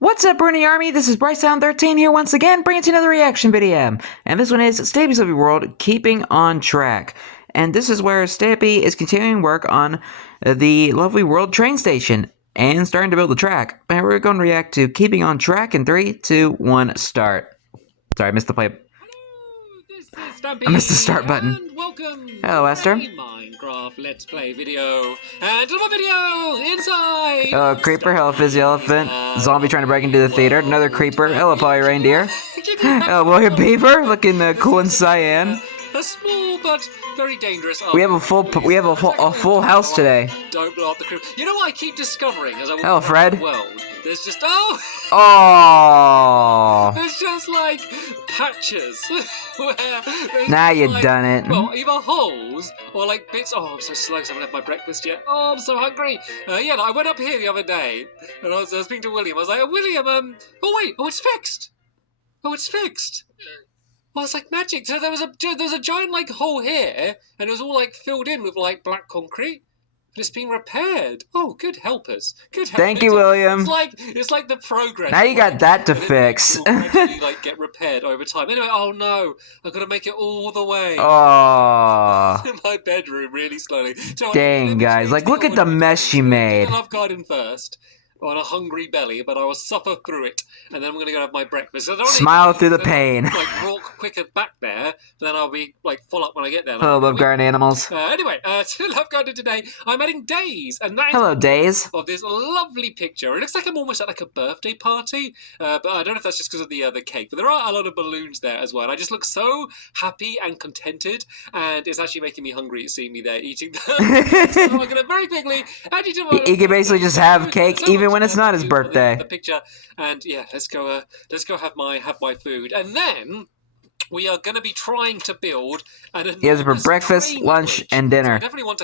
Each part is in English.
What's up, Bruni Army? This is BryceAllen13 here once again, bringing you another reaction video. And this one is Stampy's Lovely World, Keeping on Track. And this is where Stampy is continuing work on the Lovely World train station and starting to build the track. And we're going to react to Keeping on Track in 3, 2, 1, start. Sorry, I missed the play. Hello, this is Stampy, I missed the start button. and welcome Hello, Esther. to my Minecraft Let's Play video. And another video inside. Hello, Creeper. Hello, Fizzy Elephant. Zombie trying to break into the theater. Another Creeper. Hello, Polly Reindeer. Hello, William Beaver, looking cool and cyan. A small but very dangerous. We have a full house today. Don't blow up the crew. You know what I keep discovering as I walk Hello, Fred. around the world? There's just Oh. there's just like patches where Now you like, done it. Well, either holes or like bits. Oh, I'm so slow because I haven't had my breakfast yet. Oh, I'm so hungry. Yeah, I went up here the other day and I was speaking to William. I was like, William, oh wait, it's fixed. Oh, it's fixed. Well, it's like magic. So there was a giant like hole here, and it was all like filled in with like black concrete. But it's being repaired. Oh, good helpers. Good helpers. Thank you, William. It's like the progress. Now you got that to fix. It will gradually like get repaired over time. Anyway, oh no, I've got to make it all the way. Oh. In my bedroom, really slowly. So Dang, guys. Like, look at the mess you made. I'll have garden first. On a hungry belly, but I will suffer through it, and then I'm going to go have my breakfast. So Smile through the pain. Like walk quicker back there, then I'll be like full up when I get there. Hello, love garden animals. Anyway, to Love Garden today, I'm adding Days, and that is Hello, Days. of this lovely picture. It looks like I'm almost at like a birthday party, but I don't know if that's just because of the cake. But there are a lot of balloons there as well. And I just look so happy and contented, and it's actually making me hungry seeing me there eating them. So I'm going to very quickly add you to my. He can basically just have cake even when it's not his birthday. The picture, and yeah, let's go have my food, and then we are going to be trying to build an. He has it for breakfast, lunch, and dinner,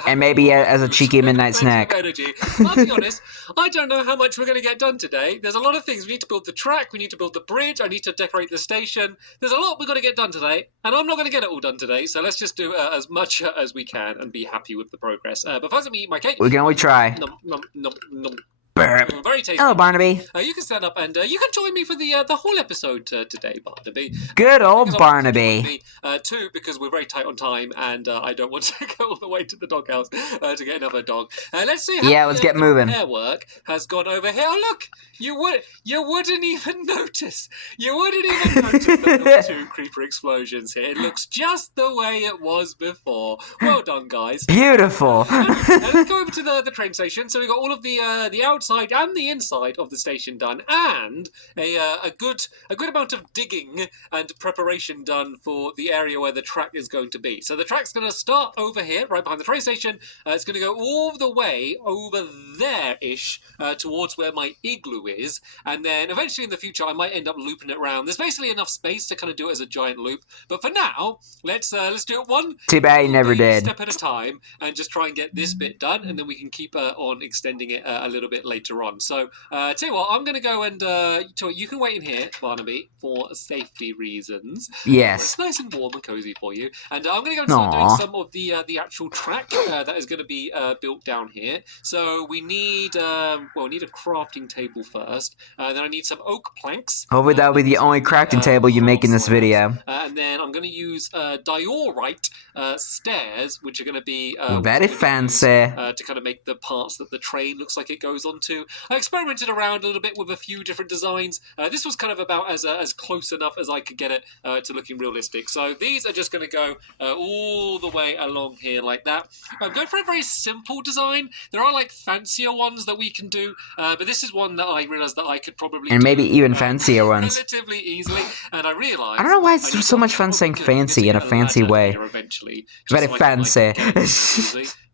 and maybe as a cheeky midnight snack. I'll be honest, I don't know how much we're going to get done today. There's a lot of things. We need to build the track, we need to build the bridge, I need to decorate the station. There's a lot we've got to get done today, and I'm not going to get it all done today, so let's just do as much as we can and be happy with the progress. But first let me eat my cake. We can only try. Nom, nom, nom, nom. Burp. Very tasty. Hello, Barnaby. You can stand up and you can join me for the whole episode today, Barnaby. Good old Barnaby. Two, because we're very tight on time and I don't want to go all the way to the doghouse to get another dog. Let's see how let's get moving. Hair work has gone over here. Oh look, you wouldn't even notice. You wouldn't even notice that there were two creeper explosions here. It looks just the way it was before. Well done, guys. Beautiful. Let's go over to the train station. So we got all of the outside and the inside of the station done, and a good amount of digging and preparation done for the area where the track is going to be. So the track's going to start over here, right behind the train station. It's going to go all the way over there-ish towards where my igloo is, and then eventually in the future I might end up looping it around. There's basically enough space to kind of do it as a giant loop, but for now, let's do it one Too bad you never did. Step at a time, and just try and get this bit done, and then we can keep on extending it a little bit later on. So, tell you what, I'm going to go and you can wait in here, Barnaby, for safety reasons. Yes. It's nice and warm and cozy for you. And I'm going to go and start doing some of the actual track that is going to be built down here. So we need we need a crafting table first. Then I need some oak planks. Hopefully that'll be the only crafting table you make in this video. And then I'm going to use diorite stairs, which are going to be very fancy. To kind of make the parts that the train looks like it goes onto. I experimented around a little bit with a few different designs. This was kind of about as close enough as I could get it to looking realistic. So these are just going to go all the way along here like that. I'm going for a very simple design. There are like fancier ones that we can do, but this is one that I realized that I could probably and maybe even fancier ones. Relatively easily. And I realized I don't know why it's so much fun saying fancy in a fancy way. Eventually, very fancy.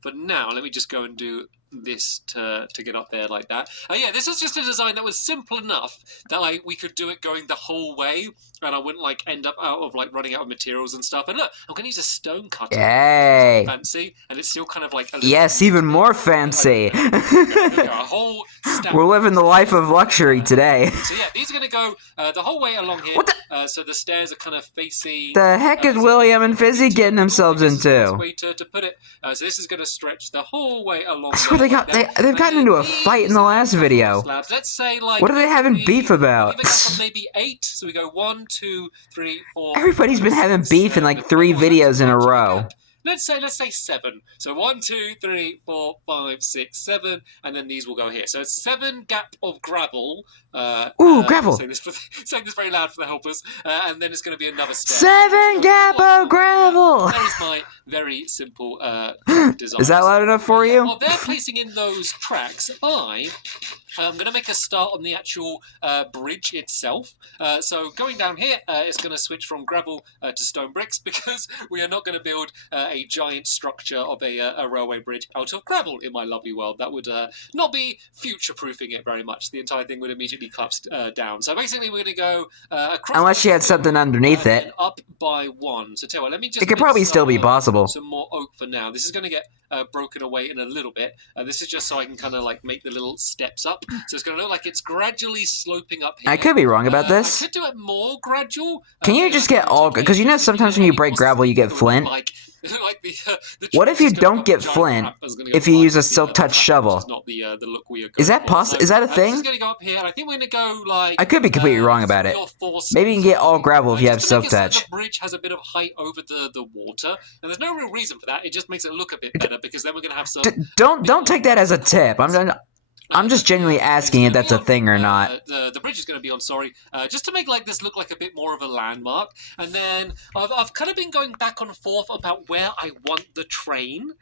But now let me just go and do this to get up there like that. Yeah, this is just a design that was simple enough that we could do it going the whole way, and I wouldn't like end up out of like running out of materials and stuff. And look, I'm gonna use a stone cutter. Yay! Fancy, and it's still kind of like yes, even more fancy. A whole we're living the life of luxury today. So yeah, these are gonna go the whole way along here. What the? So the stairs are kind of facing. The heck is William and Fizzy getting themselves into? Way to put it. So this is gonna stretch the whole way along. I swear they got? They've gotten into a fight in the last video. Slabs. Let's say like. What are they having beef about? Maybe 8. So we go 1, 2, 3, 4. Everybody's been having beef in like 3 videos in a row. Let's say 7. So 1, 2, 3, 4, 5, 6, 7, and then these will go here. So it's 7 gap of gravel. Ooh, gravel. Saying this very loud for the helpers, and then it's going to be another step. 7 gap of gravel. That is my very simple design. Is that loud enough for you? While they're placing in those tracks, I'm going to make a start on the actual bridge itself. So going down here, it's going to switch from gravel to stone bricks because we are not going to build a giant structure of a railway bridge out of gravel in my lovely world. That would not be future-proofing it very much. The entire thing would immediately collapse down. So basically, we're going to go across. Unless you had something underneath it. And up by 1. So tell you what, let me just. It could probably still be possible. Some more oak for now. This is going to get broken away in a little bit. This is just so I can kind of like make the little steps up. So it's going to look like it's gradually sloping up here. I could be wrong about this. I could do it more gradual. Can you just get all... Because you know sometimes when you break gravel you get flint? What if you don't get flint if you use a silk touch shovel? Is that possible? Is that a thing? I could be completely wrong about it. Maybe you can get all gravel if you have silk touch. The bridge has a bit of height over the water, and there's no real reason for that. It just makes it look a bit better because then we're going to have some... Don't take that as a tip. I'm just genuinely asking if that's a thing or not. The bridge is going to be on, just to make like this look like a bit more of a landmark. And then I've kind of been going back and forth about where I want the train.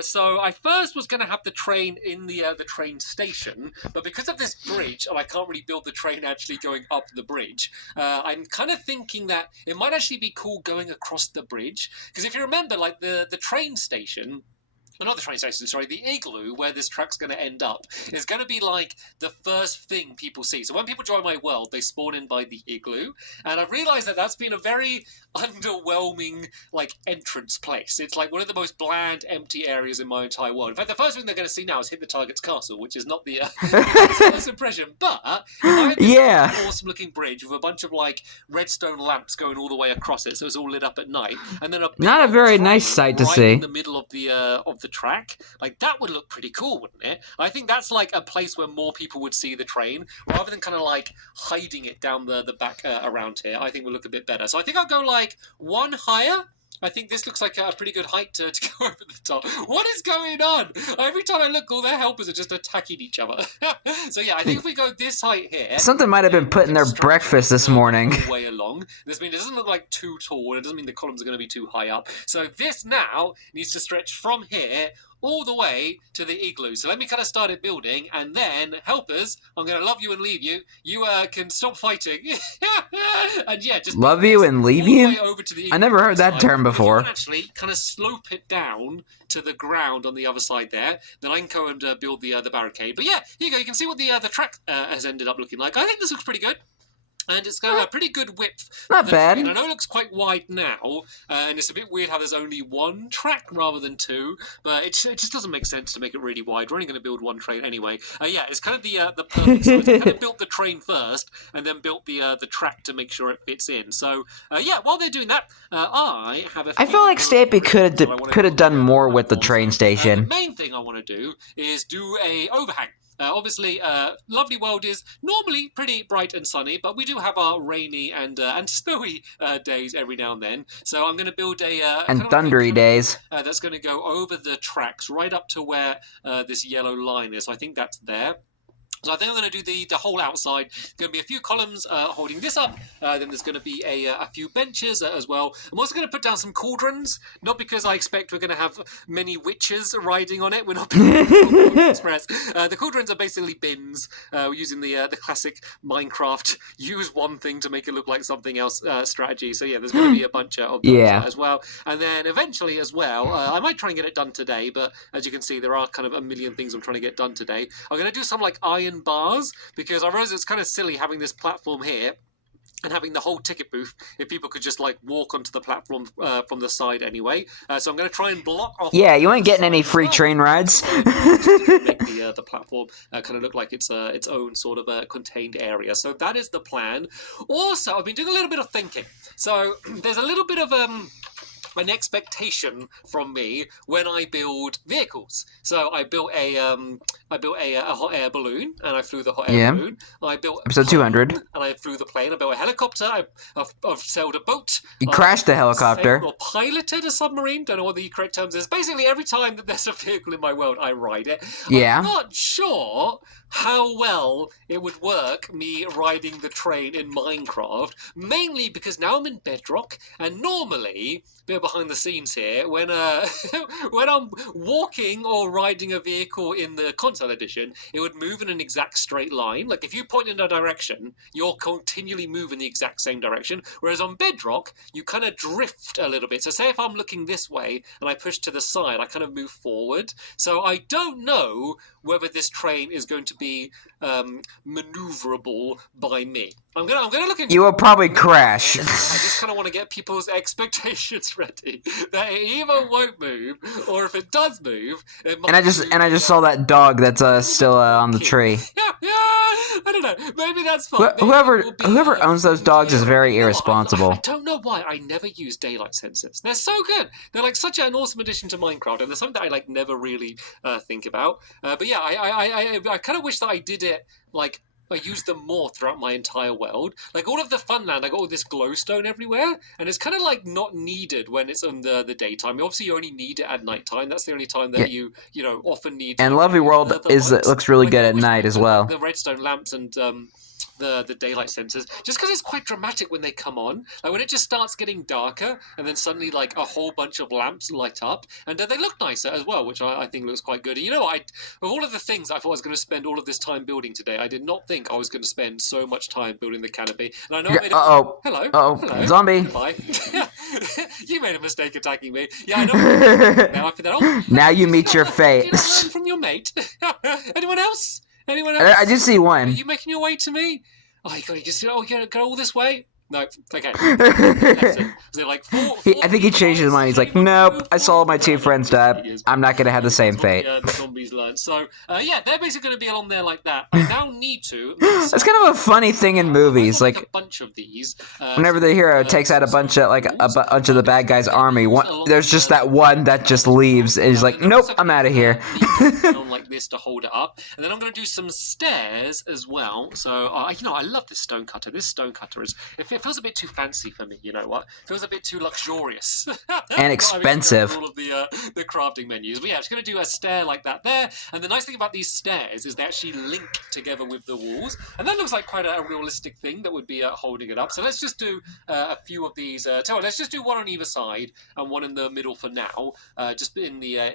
So I first was going to have the train in the train station, but because of this bridge, and I can't really build the train actually going up the bridge, I'm kind of thinking that it might actually be cool going across the bridge. Because if you remember, like the train station... Not the train station, sorry, the igloo where this track's going to end up is going to be like the first thing people see. So when people join my world, they spawn in by the igloo. And I've realised that that's been a very underwhelming, like, entrance place. It's like one of the most bland, empty areas in my entire world. In fact, the first thing they're going to see now is Hit the Target's Castle, which is not the first impression. But if I had this awesome-looking bridge with a bunch of, like, redstone lamps going all the way across it, so it's all lit up at night, and then not a very nice sight to see in the middle of the track, like that would look pretty cool, wouldn't it? I think that's like a place where more people would see the train rather than kind of like hiding it down the back around here. I think would look a bit better. So I think I'll go like 1 higher. I think this looks like a pretty good height to go over the top. What is going on? Every time I look, all their helpers are just attacking each other. So yeah, I think if we go this height here... Something might have been put in their breakfast this morning. Way along. This means it doesn't look like too tall. It doesn't mean the columns are going to be too high up. So this now needs to stretch from here all the way to the igloo. So let me kind of start it building, and then, helpers, I'm going to love you and leave you. You can stop fighting. And yeah, just love you and leave you? Over to the I never heard that term before. You can actually kind of slope it down to the ground on the other side there. Then I can go and build the barricade. But yeah, here you go. You can see what the track has ended up looking like. I think this looks pretty good. And it's got a pretty good width. Not bad. I know it looks quite wide now, and it's a bit weird how there's only 1 track rather than 2, but it just doesn't make sense to make it really wide. We're only going to build 1 train anyway. Yeah, it's kind of the perfect size. I kind of built the train first, and then built the track to make sure it fits in. So, yeah, while they're doing that, I have a... I feel like Stampy could have done more with the train station. The main thing I want to do is do a overhang. Obviously, Lovely World is normally pretty bright and sunny, but we do have our rainy and snowy days every now and then. So I'm going to build and thundery days. That's going to go over the tracks right up to where this yellow line is. So I think that's there. So I think I'm going to do the whole outside. There's going to be a few columns holding this up. Then there's going to be a few benches as well. I'm also going to put down some cauldrons, not because I expect we're going to have many witches riding on it. We're not building Express. The cauldrons are basically bins. We're using the classic Minecraft use one thing to make it look like something else strategy. So yeah, there's going to be a bunch of those as well. And then eventually as well, I might try and get it done today, but as you can see, there are kind of a million things I'm trying to get done today. I'm going to do some like iron bars, because I realize it's kind of silly having this platform here and having the whole ticket booth if people could just like walk onto the platform from the side anyway. So I'm going to try and block off... Yeah, you ain't getting any free train rides. Make the platform kind of look like it's its own sort of contained area. So that is the plan. Also, I've been doing a little bit of thinking. So there's a little bit of an expectation from me when I build vehicles. So I built a hot air balloon, and I flew the hot air balloon. I built episode 200, and I flew the plane. I built a helicopter. I've sailed a boat. You crashed the helicopter. Or piloted a submarine. Don't know what the correct terms is. Basically, every time that there's a vehicle in my world, I ride it. Yeah. I'm not sure how well it would work, me riding the train in Minecraft, mainly because now I'm in Bedrock, and normally, bit behind the scenes here, when when I'm walking or riding a vehicle in the console edition, it would move in an exact straight line. Like, if you point in a direction, you'll continually move in the exact same direction, whereas on Bedrock, you kind of drift a little bit. So say if I'm looking this way, and I push to the side, I kind of move forward. So I don't know whether this train is going to be maneuverable by me. I'm gonna look into. You will probably crash. I just kind of want to get people's expectations ready that it either won't move, or if it does move, it might. And I just saw that dog that's still on the tree. Yeah, I don't know. Maybe that's fine. Whoever owns those dogs is very irresponsible. I don't know why I never use daylight sensors. They're so good. They're like such an awesome addition to Minecraft, and they're something that I like never really think about. But yeah, I kind of wish that I did it like. I use them more throughout my entire world. Like all of the Funland, I got all this glowstone everywhere, and it's kind of like not needed when it's in the daytime. Obviously, you only need it at nighttime. That's the only time that you often need. And Lovely World looks really good at night as well. The redstone lamps and the daylight sensors, just because it's quite dramatic when they come on. Like when it just starts getting darker, and then suddenly like a whole bunch of lamps light up, and they look nicer as well, which I think looks quite good. And you know what? Of all of the things I thought I was going to spend all of this time building today, I did not think I was going to spend so much time building the canopy. And I know I made hello, zombie. Bye. You made a mistake attacking me. Yeah, I know. Now after that, now you meet your fate. Did you learn from your mate? Anyone else? Anyone else? I just see one. Are you making your way to me? Oh, you just go all this way? No, okay. Is it like four, I think he changed his mind. He's like, nope, I saw my two friends die. I'm not going to have the same fate. The zombies learn. So, yeah, they're basically going to be along there like that. I now need to... That's kind of a funny thing in movies. Like, a bunch of these. Whenever the hero takes out a bunch of the bad guy's army, there's just that one that just leaves. And he's like, nope, I'm out of here. Like this to hold it up. And then I'm going to do some stairs as well. So, I love this stone cutter. This stone cutter it feels a bit too fancy for me, you know what? It feels a bit too luxurious. And expensive. All of the crafting menus. But yeah, I'm just going to do a stair like that there. And the nice thing about these stairs is they actually link together with the walls. And that looks like quite a realistic thing that would be holding it up. So let's just do a few of these. Let's just do one on either side and one in the middle for now. Just in the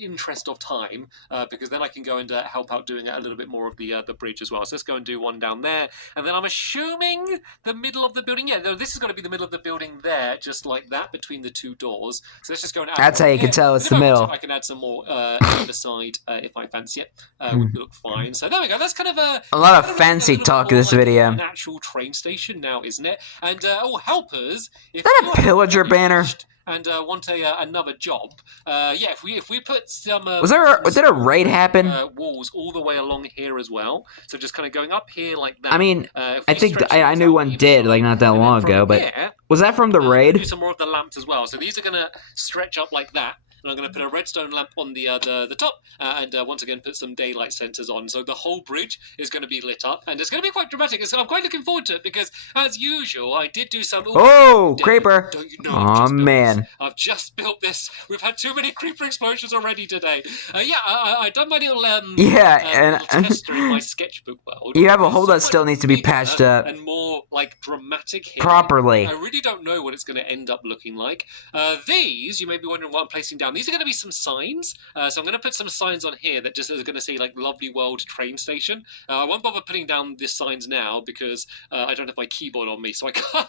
interest of time. Because then I can go and help out doing a little bit more of the bridge as well. So let's go and do one down there. And then I'm assuming the middle of the building. Yeah, this is going to be the middle of the building there, just like that, between the two doors. So let's just go and add. That's how you can tell it's the middle. I can add some more either side if I fancy it. Would look fine. So there we go. That's kind of a lot of fancy talk in this video. An actual train station now, isn't it? And helpers. Is that a pillager banner? And want another job. Yeah, if we put some... did a raid happen? Walls all the way along here as well. So just kind of going up here like that. I mean, I think I knew one did, like, not that long ago, but... Was that from the raid? Do some more of the lamps as well. So these are going to stretch up like that. And I'm going to put a redstone lamp on the top, and once again put some daylight sensors on. So the whole bridge is going to be lit up, and it's going to be quite dramatic. I'm quite looking forward to it because, as usual, I did do some. Creeper! Don't you know? Oh man! I've just built this. We've had too many creeper explosions already today. I done my little tester in my sketchbook world. You have a hole that still needs to be patched up and more like dramatic here. Properly. I really don't know what it's going to end up looking like. These, you may be wondering what I'm placing down. These are going to be some signs. So I'm going to put some signs on here that just are going to say like Lovely World train station. I won't bother putting down these signs now because I don't have my keyboard on me, so I can't.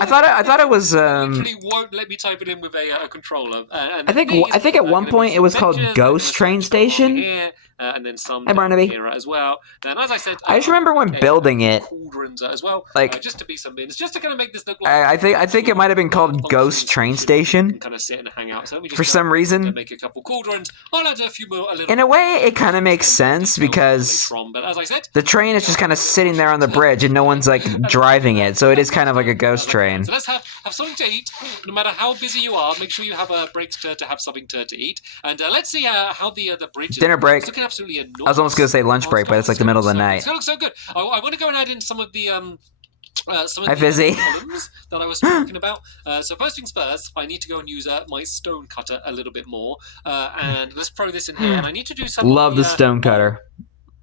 I thought it was. Literally won't let me type it in with a controller. I think at one point it was called Ghost Train Station. Here, and then some Barnaby. Here as well. And as I said, I just remember when building it, cauldrons as well, like just to be some bins, just to kind of make this look like. I think it might have been called Ghost Train Station. Kind of sit and hang out. So for some reason. Make a couple cauldrons. I'll add a few more. In a way, it kind of makes sense because but as I said, the train is just kind of sitting there on the bridge and no one's like driving it, so it is kind of like a ghost train. So let's have have something to eat. No matter how busy you are, make sure you have breaks to have something to eat. And let's see how the bridge is. Dinner break. It's looking absolutely enormous. I was almost going to say lunch break, but it's like the middle of the night. It's going to look so good. I want to go and add in some of the Hi, Fizzy. columns that I was talking about. So first things first, I need to go and use my stone cutter a little bit more. And let's throw this in here. And I need to do some. Love the stone cutter.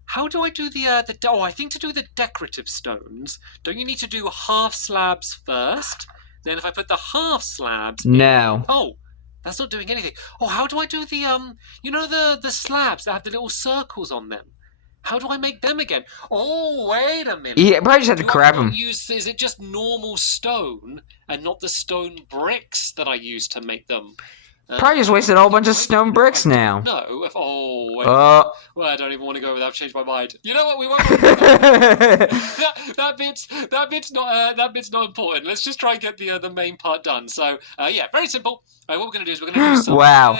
How do I do I think to do the decorative stones, don't you need to do half slabs first? Then if I put the half slabs... No. Oh, that's not doing anything. Oh, how do I do the, you know the slabs that have the little circles on them? How do I make them again? Oh, wait a minute. Yeah, probably just have to crap them. Is it just normal stone and not the stone bricks that I use to make them? Probably just wasted a whole bunch of stone bricks now. No. Well, I don't even want to go over that. I've changed my mind. You know what? We won't. that bit's not important. Let's just try and get the main part done. So yeah, very simple. What we're gonna do is we're gonna do some. Wow.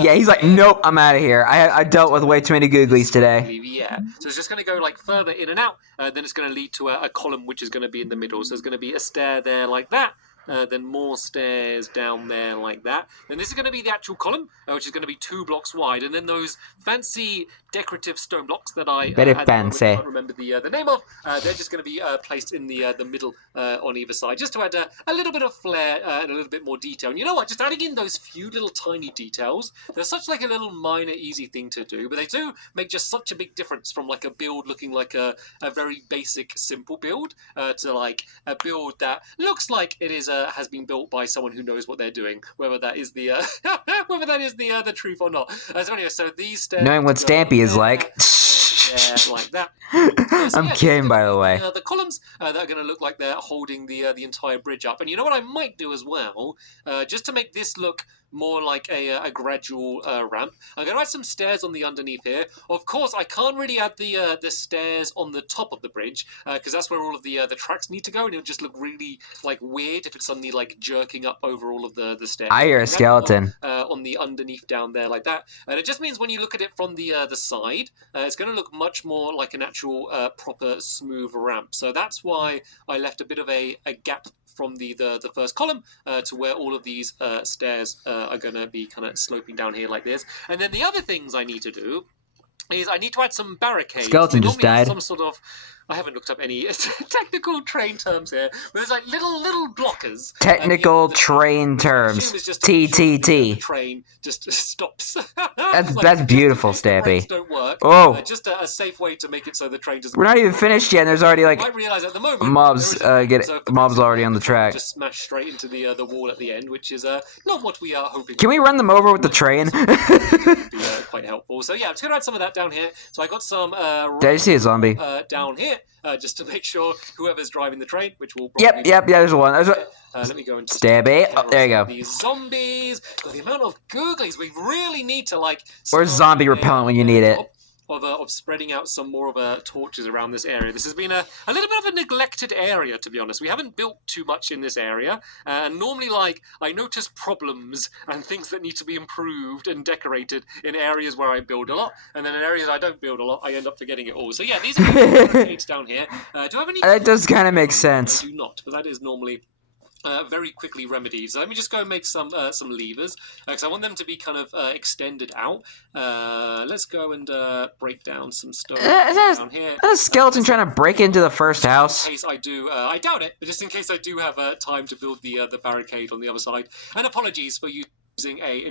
Yeah, he's like, nope, I'm out of here. I dealt with way too many googlies today. Yeah. So it's just gonna go like further in and out. Then it's gonna lead to a column which is gonna be in the middle. So there's gonna be a stair there like that. Then more stairs down there like that. Then this is going to be the actual column, which is going to be 2 blocks wide. And then those fancy decorative stone blocks that I can't remember the name of, they're just going to be placed in the middle on either side, just to add a little bit of flair and a little bit more detail. And you know what? Just adding in those few little tiny details, they're such like a little minor, easy thing to do, but they do make just such a big difference from like a build looking like a very basic, simple build to like a build that looks like it is has been built by someone who knows what they're doing, whether that is the the truth or not. So anyway, so these stairs, knowing what Stampy is like. Like that. I'm kidding, by the way. The columns that are going to look like they're holding the entire bridge up. And you know what I might do as well, just to make this look more like a gradual ramp. I'm going to add some stairs on the underneath here. Of course, I can't really add the stairs on the top of the bridge because that's where all of the tracks need to go, and it'll just look really like weird if it's suddenly like jerking up over all of the stairs. I hear a skeleton on the underneath down there like that, and it just means when you look at it from the side, it's going to look much more like an actual proper smooth ramp. So that's why I left a bit of a gap from the first column to where all of these stairs are going to be kind of sloping down here like this. And then the other things I need to do is I need to add some barricades. Skeleton just died. Some sort of... I haven't looked up any technical train terms here, but there's like little blockers. Technical train terms. TTT. Train just stops. That's beautiful, Stampy. Don't work. Oh. Just a safe way to make it so the train doesn't. We're not even finished yet, and there's already like I realize at the moment, mobs mobs already on the track. Just smash straight into the wall at the end, which is not what we are hoping. Can we run them over with the train? Be quite helpful. So yeah, I'm just gonna add some of that down here. So I got some. Did I see a zombie? Down here. Just to make sure whoever's driving the train, which will probably... Yep, there's one. Let me go and... Stabby. Oh, there you go. These zombies. God, the amount of googlies. We really need to, like... Or zombie repellent when you need it. Of spreading out some more of torches around this area. This has been a little bit of a neglected area, to be honest. We haven't built too much in this area, and normally, like, I notice problems and things that need to be improved and decorated in areas where I build a lot, and then in areas I don't build a lot, I end up forgetting it all. So yeah, these are the barricades down here. Do I have any... That does kind of make sense. I do not, but that is normally... very quickly remedied. So let me just go and make some levers because I want them to be kind of extended out. Let's go and break down some stuff down here. A skeleton trying to break into the first house. In case I do, I doubt it, but just in case I do have time to build the barricade on the other side. And apologies for you.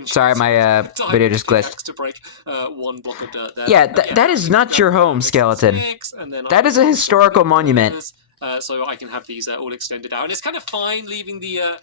Sorry, my video just glitched. To break one block of dirt there. Yeah, that is not your home, skeleton. That is a historical monument. So I can have these all extended out, and it's kind of fine leaving the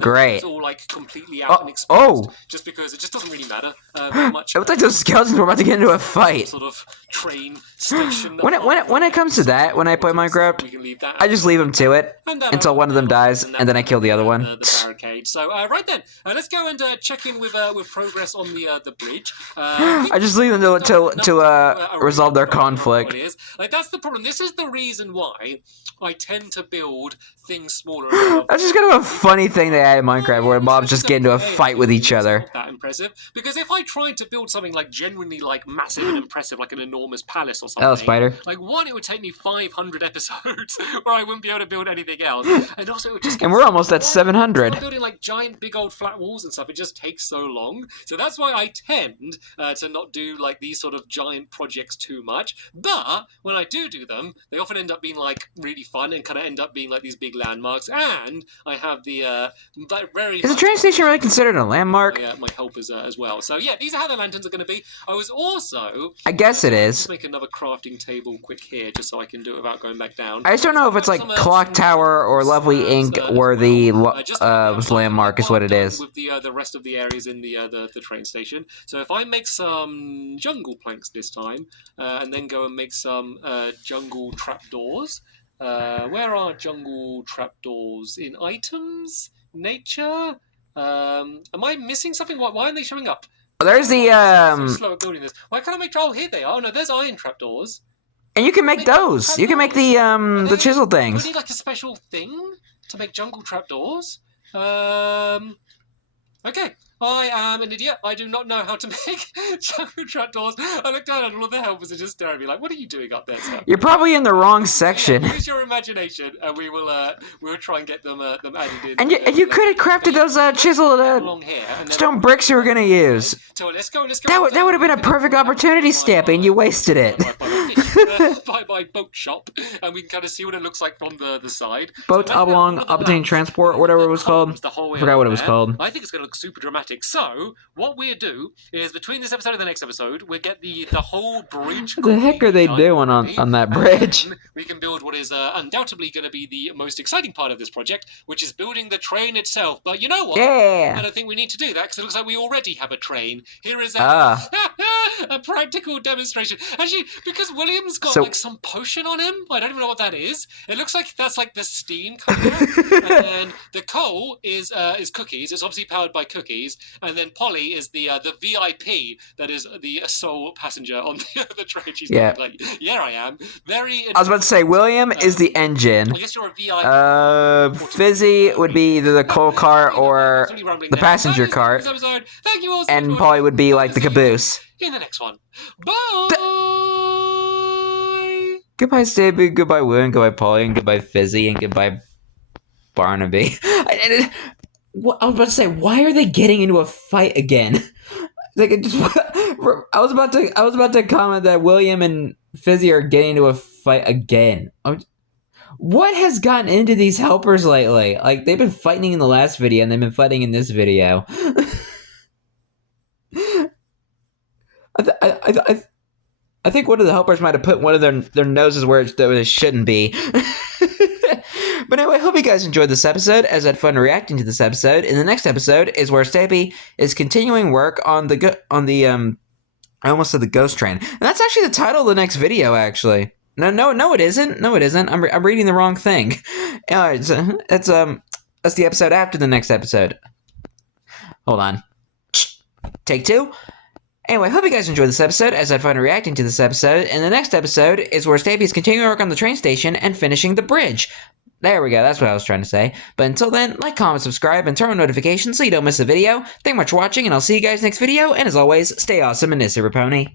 great. all like completely out and exposed, just because it just doesn't really matter very much. It looks like those skeletons were about to get into a fight. Sort of train station. When it comes to that, when I play Minecraft, I just leave them to it until one of them dies, and then I kill the other one. The barricade. So right then, let's go and check in with progress on the bridge. I just leave them to resolve their conflict. Like that's the problem. This is the reason why I tend to build things smaller. And That's just kind of a funny thing they add in Minecraft, where mobs just get into a fight with each other. Not that impressive, because if I tried to build something like genuinely like massive and impressive, like an enormous palace or something, Oh, spider. like one, it would take me 500 episodes where I wouldn't be able to build anything else, and also it would just. And we're almost at 700. So building like giant, big old flat walls and stuff, it just takes so long. So that's why I tend to not do like these sort of giant projects too much. But when I do them, they often end up being like really fun and kind of end up being like these big landmarks. And I have the very. Is the train station really considered a landmark? My helpers as well. So yeah, these are how the lanterns are going to be. I was also. I guess it is. Let's make another crafting table quick here, just so I can do it without going back down. I just don't know if it's like Clock Tower or Lovely Ink, where the landmark is what it is. With the rest of the areas in the train station. So if I make some jungle planks this time, and then go and make some jungle trapdoors. Where are jungle trapdoors? In items? Nature? Am I missing something? Why aren't they showing up? There's the So slow at building this. Why can't I make? Oh, here they are. Oh no, there's iron trapdoors. And you can make those. You can make the chisel things. Do we need like a special thing to make jungle trapdoors? Okay. I am an idiot. I do not know how to make jungle trapdoors. I look down and all of the helpers are just staring at me like, "What are you doing up there, sir?" You're probably in the wrong section. Use your imagination, and we will try and get them added in. And you could have crafted those chiseled stone bricks you were gonna use. So let's go. That would have been a perfect opportunity, Stampy, and you wasted it. By boat shop, and we can kind of see what it looks like from the side. Boat oblong, obtaining transport, whatever it was called. I forgot what it was called. I think it's going to look super dramatic. So what we'll do is between this episode and the next episode, we'll get the whole bridge. What the heck are they doing on that bridge? We can build what is undoubtedly going to be the most exciting part of this project, which is building the train itself. But you know what? Yeah. I don't think we need to do that because it looks like we already have a train. Here is a practical demonstration. Actually, because William's got like some potion on him, I don't even know what that is. It looks like that's like the steam coming out. And then the coal is cookies. It's obviously powered by cookies. And then Polly is the VIP that is the sole passenger on the train. She's like, yeah, I am. I was about to say, William is the engine. I guess you're a VIP. Fizzy would be either the coal cart or the passenger cart. Thank you all so and Polly would be like the caboose. In the next one. Bye! Goodbye, Stampy. Goodbye, William. Goodbye, Polly. And goodbye, Fizzy. And goodbye, Barnaby. I was about to say, why are they getting into a fight again? Like, I was about to comment that William and Fizzy are getting into a fight again. What has gotten into these helpers lately? Like, they've been fighting in the last video, and they've been fighting in this video. I think one of the helpers might have put one of their noses where it shouldn't be. But anyway, I hope you guys enjoyed this episode, as I had fun reacting to this episode. In the next episode is where Stampy is continuing work on I almost said the ghost train. And that's actually the title of the next video, actually. No, it isn't. No, it isn't. I'm reading the wrong thing. That's the episode after the next episode. Hold on. Take two. Anyway, I hope you guys enjoyed this episode, as I had fun reacting to this episode. And the next episode is where Stampy is continuing work on the train station and finishing the bridge. There we go, that's what I was trying to say. But until then, like, comment, subscribe, and turn on notifications so you don't miss a video. Thank you much for watching, and I'll see you guys next video. And as always, stay awesome and Pony.